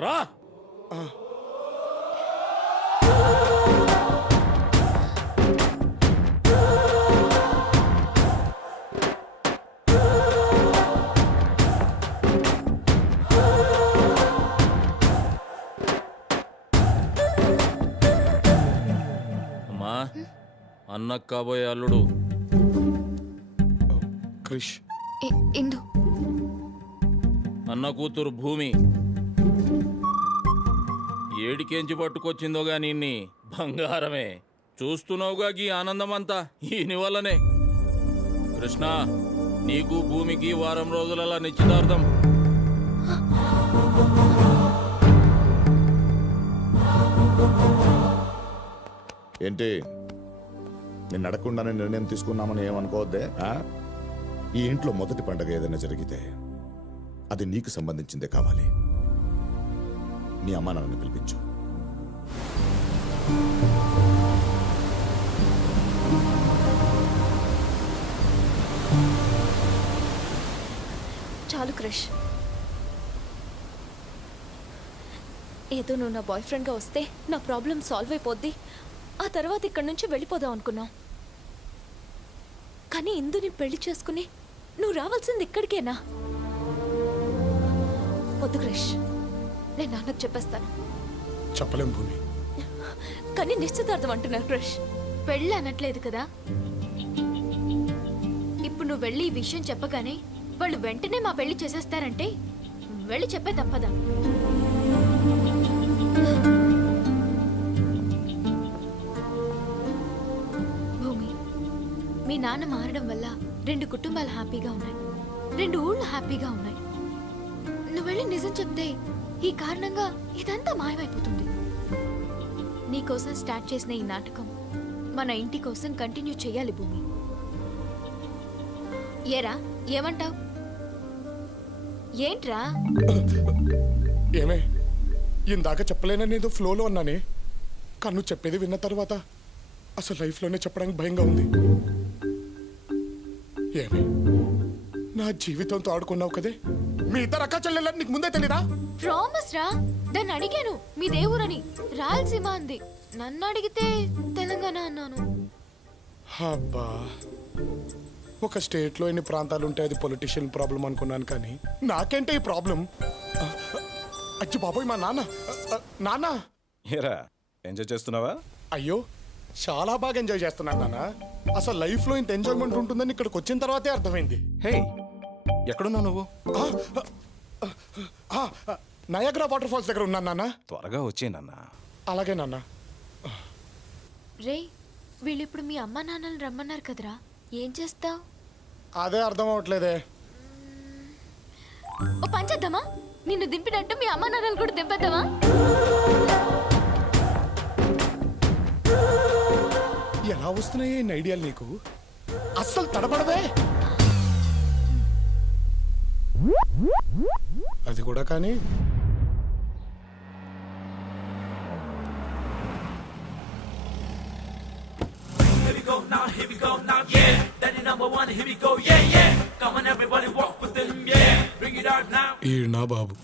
రా. అమ్మా, అన్నకు కాబోయే అల్లుడు క్రిష్. ఇందు అన్న కూతురు భూమి ఏడికెంచి పట్టుకొచ్చిందో గాని ఇన్ని బంగారమే. చూస్తున్నావుగా ఈ ఆనందమంతా ఈయన వల్లనే. కృష్ణ, నీకు భూమికి వారం రోజులలా నిశ్చితార్థం. ఏంటి నేను అడగకుండానే నిర్ణయం తీసుకున్నామని ఏమనుకోవద్దే? ఈ ఇంట్లో మొదటి పండగ ఏదైనా జరిగితే అది నీకు సంబంధించిందే కావాలి. నీ అమ్మా నాన్నని పిలిపించు. చాలు క్రిష్. ఏదో నువ్వు నా బాయ్ ఫ్రెండ్గా వస్తే నా ప్రాబ్లం సాల్వ్ అయిపోద్ది, ఆ తర్వాత ఇక్కడి నుంచి వెళ్ళిపోదాం అనుకున్నావు. కానీ ఇందుని పెళ్లి చేసుకుని నువ్వు రావాల్సింది ఇక్కడికేనా? వద్దు క్రిష్, నేను నాన్నకు చెప్పేస్తాను. చెప్పలేం భూమి. కానీ నిశ్చితార్థం అంటున్నారు క్రిష్. పెళ్ళి అనట్లేదు కదా. ఇప్పుడు నువ్వు వెళ్ళి ఈ విషయం చెప్పగానే వాళ్ళు వెంటనే మా పెళ్లి చేసేస్తారంటే వెళ్ళి చెప్పే తప్పదా? భూమి, మీ నాన్న మారడం వల్ల 2 కుటుంబాలు హ్యాపీగా ఉన్నాయి, 2 ఊళ్ళు హ్యాపీగా ఉన్నాయి. నువ్వు వెళ్ళి నిజం చెప్తే ఈ కారణంగా ఇదంతా మాయమైపోతుంది. నీకోసం స్టార్ట్ చేసిన ఈ నాటకం మన ఇంటి కోసం కంటిన్యూ చేయాలి భూమి. ఏరా, ఏమంటావ్? ఏంట్రా? ఏమే, ఇందాక చెప్పలేనని ఏదో ఫ్లోలో అన్నానే. కన్ను చెప్పేది విన్న తర్వాత అసలు లైఫ్లోనే చెప్పడానికి భయంగా ఉంది. ఏమే, నా జీవితంతో ఆడుకున్నావు కదే. మీ ఇద్దరు అక్క చెల్లెలని నీకు ముందే తెలీదా? ప్రామిస్ రా. దాన్ని అడిగాను మీ దేవురని, రాయలసీమ అంది. నన్ను అడిగితే తెలంగాణ అన్నాను. అబ్బా, ఒక స్టేట్లో ఎన్ని ప్రాంతాలు ఉంటాయి, అది పొలిటీషియన్ ప్రాబ్లం అనుకున్నాను. కానీ నాకేంటే ఈ ప్రాబ్లం? అచ్చి బాబోయ్, మా నాన్న. నాన్న, ఏరా ఎంజాయ్ చేస్తున్నావా? అయ్యో చాలా బాగా ఎంజాయ్ చేస్తున్నాను నాన్న. అసలు లైఫ్లో ఇంత ఎంజాయ్మెంట్ ఉంటుందని ఇక్కడికి వచ్చిన తర్వాతే అర్థమైంది. హే, ఎక్కడున్నావు నువ్వు? నయాగ్రా వాటర్ ఫాల్స్ దగ్గర ఉన్నాను నాన్న. త్వరగా వచ్చేనన్నా. అలాగే నాన్న. రే, వీళ్ళిప్పుడు మీ అమ్మ నాన్నలు రమ్మన్నారు కదరా, ఏం చేస్తావ్? అదే అర్థం అవట్లేదే. ఓ పని చేద్దామా? నిన్ను దింపినట్టు మీ అమ్మ నాన్నలు కూడా దింపేద్దామా? ఎలా వస్తున్నాయి ఈ ఐడియాలు నీకు? అస్సలు తడబడదే. అది కూడా కానీ ఈయన బాబు,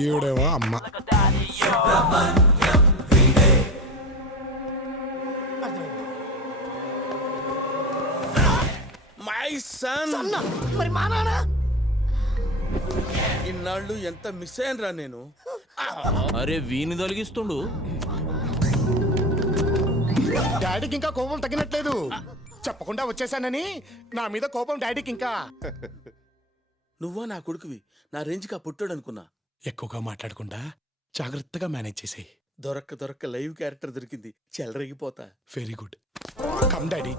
ఈవిడేమో అమ్మ. My son. మరి మా నాన్న ఇన్నాళ్ళు ఎంత మిస్ అయ్యాను నేను. అరే వీని తొలగిస్తుండు. డాడీకి ఇంకా కోపం తగ్గినట్లేదు. చెప్పకుండా వచ్చేసానని నా మీద కోపం డాడీకి ఇంకా. నువ్వా నా కొడుకువి, నా రేంజ్గా పుట్టాడు అనుకున్నా. ఎక్కువగా మాట్లాడకుండా జాగ్రత్తగా మేనేజ్ చేసేయి. దొరక్క లైవ్ క్యారెక్టర్ దొరికింది, చెలరేగిపోతా. Very good. Come daddy,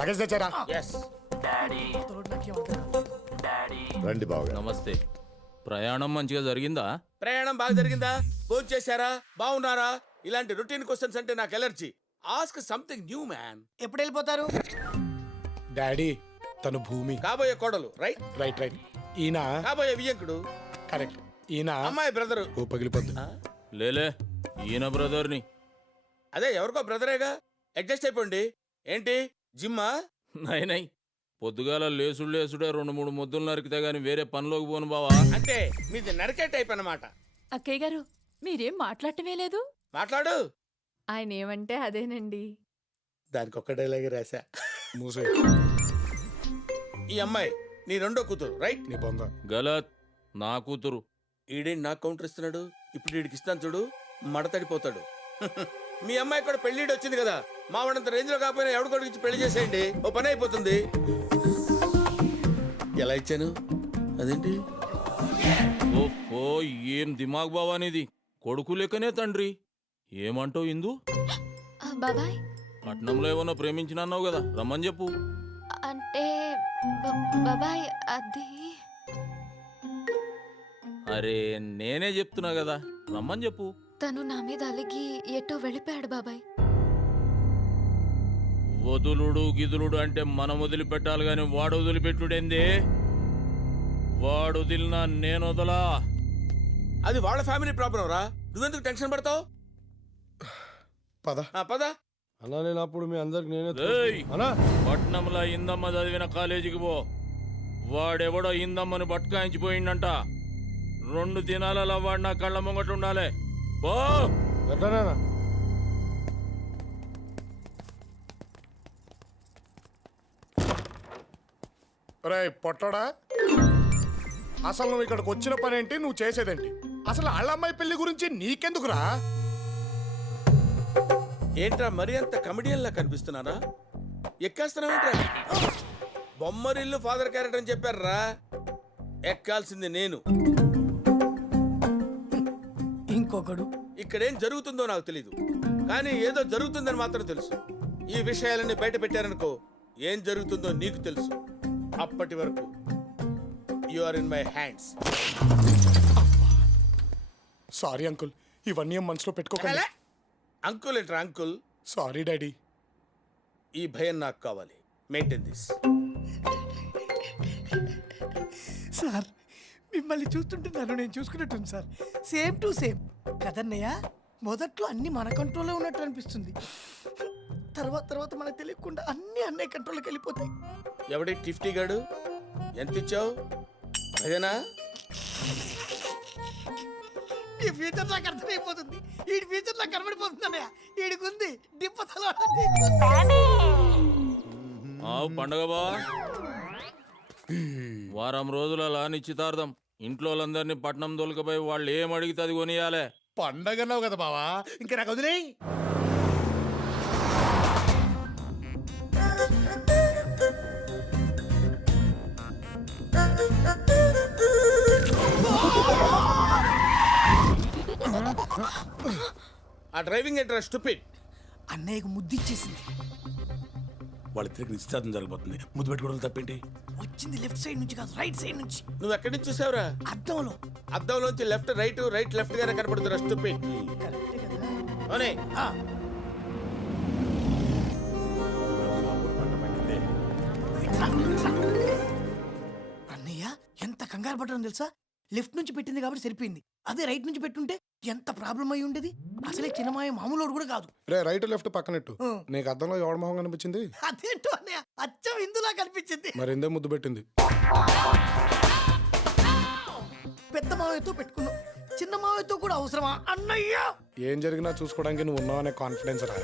luggage తెచ్చారా? రండి బాగా. నమస్తే. ప్రయాణం మంచిగా జరిగిందా? ప్రయాణం బాగా జరిగిందా? భోజనం చేశారా? బాగున్నారా? ఇలాంటి రొటీన్ క్వశ్చన్స్ అంటే నాకు allergy. Ask something new man. ఎప్పుడు వెళ్ళిపోతారు? డాడీ, తను భూమి. కాబోయే కోడలు. Right right right. ఈయన కాబోయే వియ్యంకుడు. కరెక్ట్. ఈయన అమ్మాయి బ్రదరు. ఓ పగిలిపోద్దు. లేలే, ఈయన బ్రదర్ని. అదే ఎవరికో బ్రదరేగా, అడ్జస్ట్ అయిపోండి. ఏంటి జిమ్మా? నై పొద్దుగాల లేసుడే 2-3 ముద్దులు నరికితే గాని వేరే పనిలోకి పోను బావా. అంటే మీది నరికే టైప్ అన్నమాట. అక్కయ్య గారు మీరేం మాట్లాడటమే లేదు. మాట్లాడు. ఆయన ఏమంటే అదేనండి. దానికి ఒక్క డైలాగ్ రాశా. మూసే ఈ అమ్మాయి నీ రెండో కూతురు రైట్? నీ బొంద. గలత్, నా కూతురు. ఈడేంటి నాకు కౌంటర్ ఇస్తున్నాడు? ఇప్పుడు వీడికి ఇస్తాను చూడు, మడతడిపోతాడు. మీ అమ్మాయి కూడా పెళ్లిడు వచ్చింది కదా, మా వాడంత రేంజ్ లో కాకపోయినా ఎవడు కొడుకు ఇచ్చి పెళ్లి చేసేయండి, ఓ పని అయిపోతుంది. ఎలా ఇచ్చాను? అదేంటి ఓ ఏం దిమాగ్ బావా నీది. కొడుకు లెక్కనే తండ్రి. ఏమంటావు ఇందు? బాబాయ్ పట్నంలో ఏమన్నా ప్రేమించినన్నావు కదా, రమ్మని చెప్పు. అంటే బాబాయ్ అది అరే నేనే చెప్తున్నా కదా, రమ్మని చెప్పు. తను నా మీద అలిగి ఎటో వెళ్ళిపోయాడు బాబాయ్. వదులుడు గిదులుడు అంటే మనం వదిలిపెట్టాలి గాని వాడు వదిలిపెట్టుడేంది? వాడు వదిలినా నేను వదలా. అది వాళ్ళ ఫ్యామిలీ ప్రాబ్లం రా, నువ్వెందుకు టెన్షన్ పడతావు? పద. పద. అన్నా నేను అప్పుడు మీ అందరికి నేనే రేయ్, అన్నా పట్నంలో ఇందమ్మ చదివిన కాలేజీకి పో. వాడెవడో ఇందమ్మని బట్కాయించిపోయిండంట. 2 దినాలలో వాడు నా కళ్ళ ముంగట ఉండాలి. పో. ఎట్లానా రే పొట్టడా, అసలు నువ్వు ఇక్కడికి వచ్చిన పని ఏంటి, నువ్వు చేసేదేంటి? అసలు వాళ్ళమ్మాయి పెళ్లి గురించి నీకెందుకురా? ఏంట్రా మరి అంత కమెడియన్ లా కనిపిస్తున్నారా? ఎక్కేస్తున్నావేంట్రా? బొమ్మరిల్లు ఫాదర్ క్యారెక్టర్ అని చెప్పారా? ఎక్కాల్సింది నేను. ఇంకొకడు ఇక్కడేం జరుగుతుందో నాకు తెలీదు, కానీ ఏదో జరుగుతుందని మాత్రం తెలుసు. ఈ విషయాలన్నీ బయట పెట్టారనుకో, ఏం జరుగుతుందో నీకు తెలుసు. అప్పటి వరకు you are in my hands. Sorry uncle, ఇవన్నీ ఏం మనసులో పెట్టుకోకండి. అంకుల్ ఏంట్రా అంకుల్? Sorry daddy. ఈ భయం నాకు కావాలి. Maintain this. సార్ మిమ్మల్ని చూస్తుంటే నన్ను నేను చూసుకున్నట్టుంది సార్. సేమ్ టు సేమ్ కదన్నయ్య. మొదట్లో అన్ని మన కంట్రోల్లో ఉన్నట్టు అనిపిస్తుంది, తర్వాత తర్వాత మనకు తెలియకుండా అన్ని అన్నయ్య కంట్రోల్కి వెళ్ళిపోతాయి. ఎవడి టిఫ్టీ గాడు? ఎంత ఇచ్చావు? భజనా? ఈ ఫ్యూచర్ నాకు అర్థమైపోతుంది. ఈ ఫ్యూచర్ నాకు కనబడిపోతుంది అన్నయ్య. ఈడికుంది డిప్పతలో. ఆవు పండగ బా. వారం రోజుల నిశ్చితార్థం. ఇంట్లో వాళ్ళందరినీ పట్నం దొలకపోయి వాళ్ళు ఏం అడిగితే అది కొనియాలే. పండగన్నావు కదా బావా, ఇంకా నాకు వదిలేయ్. ఆ డ్రైవింగ్ ఏంట్రా స్టూపిడ్? అన్నయ్యకు ముద్దిచ్చేసింది. వాళ్ళిద్దరికి నిశ్చితార్థం జరగబోతుంది, ముద్దు పెట్టుకోవడం తప్పేంటి? వచ్చింది లెఫ్ట్ సైడ్ నుంచి కాదు, రైట్ సైడ్ నుంచి. నువ్వు ఎక్కడి నుంచి చూసావురా? అద్దంలో. అద్దంలోంచి లెఫ్ట్ రైట్, రైట్ లెఫ్ట్ గానే కనపడుతురా స్టూపిడ్. కరెక్టే కదా. అవునే. ఆ, అన్నయ్య ఎంత కంగారు పడ్డాను తెలుసా? లెఫ్ట్ నుంచి పెట్టింది కాబట్టి సరిపోయింది. అదే రైట్ నుంచి పెట్టుంటే ఎంత ప్రాబ్లం అయి ఉండేది. అసలే చిన్నమాయ మామూలు కూడా కాదు. రే రైట్ లెఫ్ట్ పక్కనట్టు. ఆ. నీకు అద్దంలో ఎవడ మొహం కనిపించింది? అదేంటో అన్నయ్య, అచ్చం ఇందులా కనిపించింది. మరి ఎందే ముద్దు పెట్టింది? పెద్ద మావయ్యతో పెట్టుకున్నాం, చిన్న మావయ్యతో కూడా అవసరమా అన్నయ్య? ఏం జరిగినా చూసుకోవడానికి నువ్వు ఉన్నావనే కాన్ఫిడెన్స్ రా.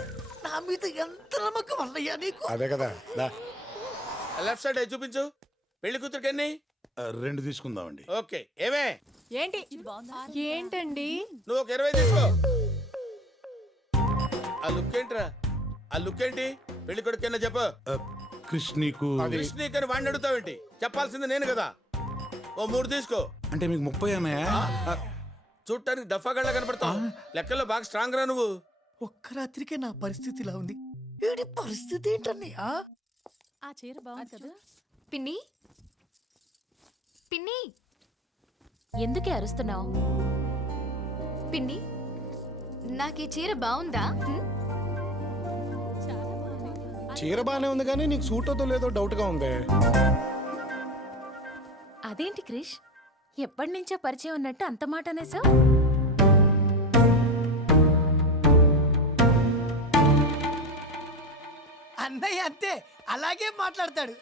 నా మీద ఎంత నమ్మకం అన్నయ్య నీకు. అదే కదా దా. లెఫ్ట్ సైడ్ చూపించు. పెళ్లి కూతురికి ఎన్ని? 2 తీసుకుందామండి. ఓకే. ఏమే ఏంటి ఏంటండి? నువ్వు ఒక 20 తీసుకో. ఆ లుక్ ఏంట్రా? ఆ లుక్ ఏంటి? పెళ్లి కొడుకు కింద చెప్పు. క్రిష్ నీకు కృష్ణీకని వాడిని అడుగుతావేంటి? చెప్పాల్సింది నేను కదా. ఓ 3 తీసుకో. అంటే మీకు 30 అన్నాయా? చూడటానికి డఫాగళ్ళ కనపడతావు, లెక్కల్లో బాగా స్ట్రాంగ్ రా నువ్వు. ఒక్క రాత్రికే నా పరిస్థితి ఇలా ఉంది. ఏడి పరిస్థితి ఏంటన్నయ్య? ఆ చీర బాగుంది కదా. పిన్ని పిన్ని ఎందుకే అరుస్తున్నావు? పిన్ని నాకు ఈ చీర బాగుందా? చీర బానే ఉంది కానీ నీకు సూట్ అవుతో లేదో డౌట్ గా ఉంది. అదేంటి క్రిష్, ఎప్పటి నుంచో పరిచయం ఉన్నట్టు అంత మాట అనేసావు? అన్నయ్య అంతే, అలాగే మాట్లాడతాడు.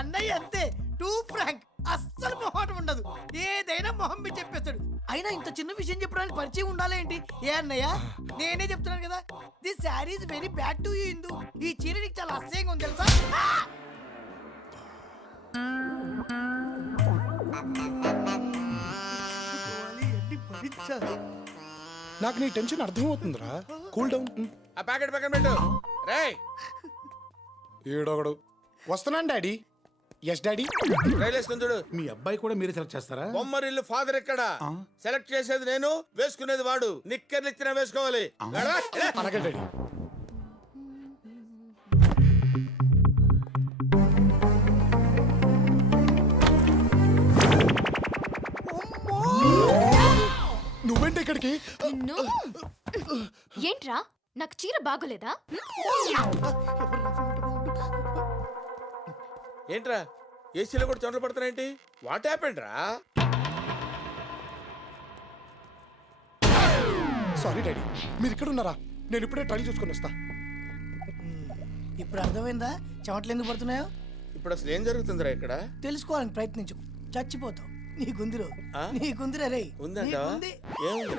అన్నయ్య అంతే టూ ఫ్రాంక్, అస్సలు మొహమాట ఉండదు. ఏదైనా మొహం మీద చెప్పేస్తాడు. అయినా ఇంత చిన్న విషయం చెప్పడానికి పరిచయం ఉండాలేంటి? ఏ అన్నయ్య, నేనే చెప్తున్నాను కదా, this sari is very bad to you Indu. ఈ చీర నీకు చాలా అసహ్యంగా ఉంది తెలుసా? నాకు నీ టెన్షన్ అర్థమవుతుందిరా. Cool down. ఆ ప్యాకెట్ పక్కన పెట్టు. రేయ్ ఈడొకడు. వస్తున్నాను డాడీ. Yes daddy. రైలు వేసుకుని చూడు. మీ అబ్బాయి కూడా మీరే సెలెక్ట్ చేస్తారా? బొమ్మరిల్లు ఫాదర్ ఎక్కడ? సెలెక్ట్ చేసేది నేను, వేసుకునేది వాడు. నిక్కర్లు ఇచ్చినా వేసుకోవాలి. నడవా, లే. అలాగే డాడీ. నువ్వేంటి ఇక్కడికి? ఏంట్రా నాకు చీర బాగోలేదా? ఏంట్రా ఏసీలో కూడా చెమటలు పడుతున్నాయేంటి? వాట్ హ్యాపెండ్ రా? సారీ డాడీ, మీరు ఇక్కడ ఉన్నారా? నేను ఇప్పుడే ట్రైల్ చూసుకొని వస్తా. ఇప్పుడు అర్థమైందా చెమటలు ఎందుకు పడుతున్నాయో? ఇప్పుడు అసలు ఏం జరుగుతుందిరా ఇక్కడ? తెలుసుకోవాలని ప్రయత్నించు, చచ్చిపోతావు. నీకుందిరో ఆ? నీకుందిరా రే. ఉందంటావా? నీకుంది. ఏముందిరా?